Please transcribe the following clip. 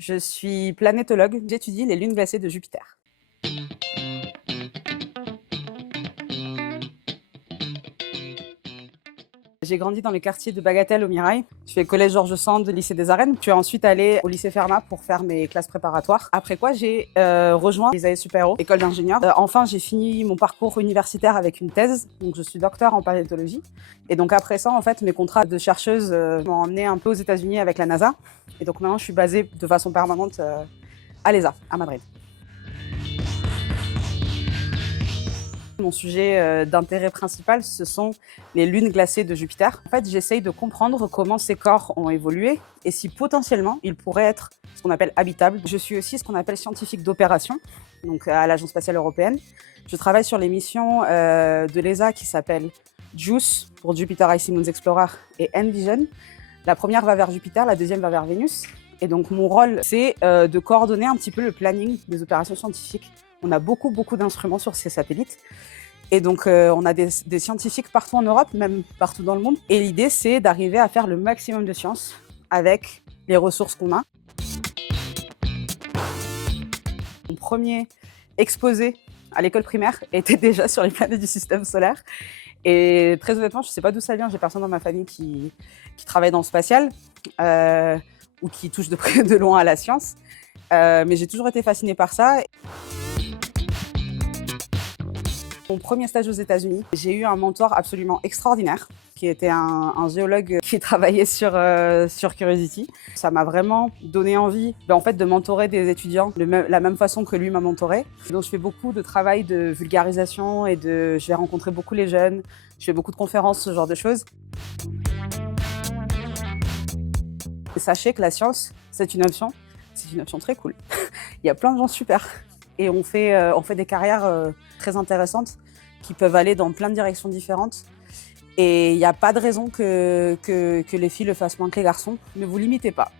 Je suis planétologue, j'étudie les lunes glacées de Jupiter. J'ai grandi dans le quartier de Bagatelle au Mirail. Je fais collège Georges Sand, lycée des Arènes. Je suis ensuite allée au lycée Fermat pour faire mes classes préparatoires. Après quoi, j'ai rejoint les AS Super-Héros, école d'ingénieur. Enfin, j'ai fini mon parcours universitaire avec une thèse. Donc, je suis docteur en paléontologie. Et donc, après ça, en fait, mes contrats de chercheuse m'ont emmené un peu aux États-Unis avec la NASA. Et donc, maintenant, je suis basée de façon permanente à l'ESA, à Madrid. Mon sujet d'intérêt principal, ce sont les lunes glacées de Jupiter. En fait, j'essaye de comprendre comment ces corps ont évolué et si potentiellement ils pourraient être ce qu'on appelle habitables. Je suis aussi ce qu'on appelle scientifique d'opération, donc à l'Agence spatiale européenne. Je travaille sur les missions de l'ESA qui s'appellent JUICE pour Jupiter Icy Moons Explorer et Envision. La première va vers Jupiter, la deuxième va vers Vénus. Et donc mon rôle, c'est de coordonner un petit peu le planning des opérations scientifiques. On a beaucoup d'instruments sur ces satellites. Et donc, on a des scientifiques partout en Europe, même partout dans le monde. Et l'idée, c'est d'arriver à faire le maximum de science avec les ressources qu'on a. Mon premier exposé à l'école primaire était déjà sur les planètes du système solaire. Et très honnêtement, je ne sais pas d'où ça vient. J'ai personne dans ma famille qui travaille dans le spatial ou qui touche de près de loin à la science. Mais j'ai toujours été fascinée par ça. Mon premier stage aux États-Unis, j'ai eu un mentor absolument extraordinaire, qui était un géologue qui travaillait sur Curiosity. Ça m'a vraiment donné envie en fait, de mentorer des étudiants de la même façon que lui m'a mentoré. Donc je fais beaucoup de travail de vulgarisation et je vais rencontrer beaucoup les jeunes, je fais beaucoup de conférences, ce genre de choses. Et sachez que la science, c'est une option très cool. Il y a plein de gens super. Et on fait des carrières très intéressantes qui peuvent aller dans plein de directions différentes. Et il n'y a pas de raison que les filles le fassent moins que les garçons. Ne vous limitez pas.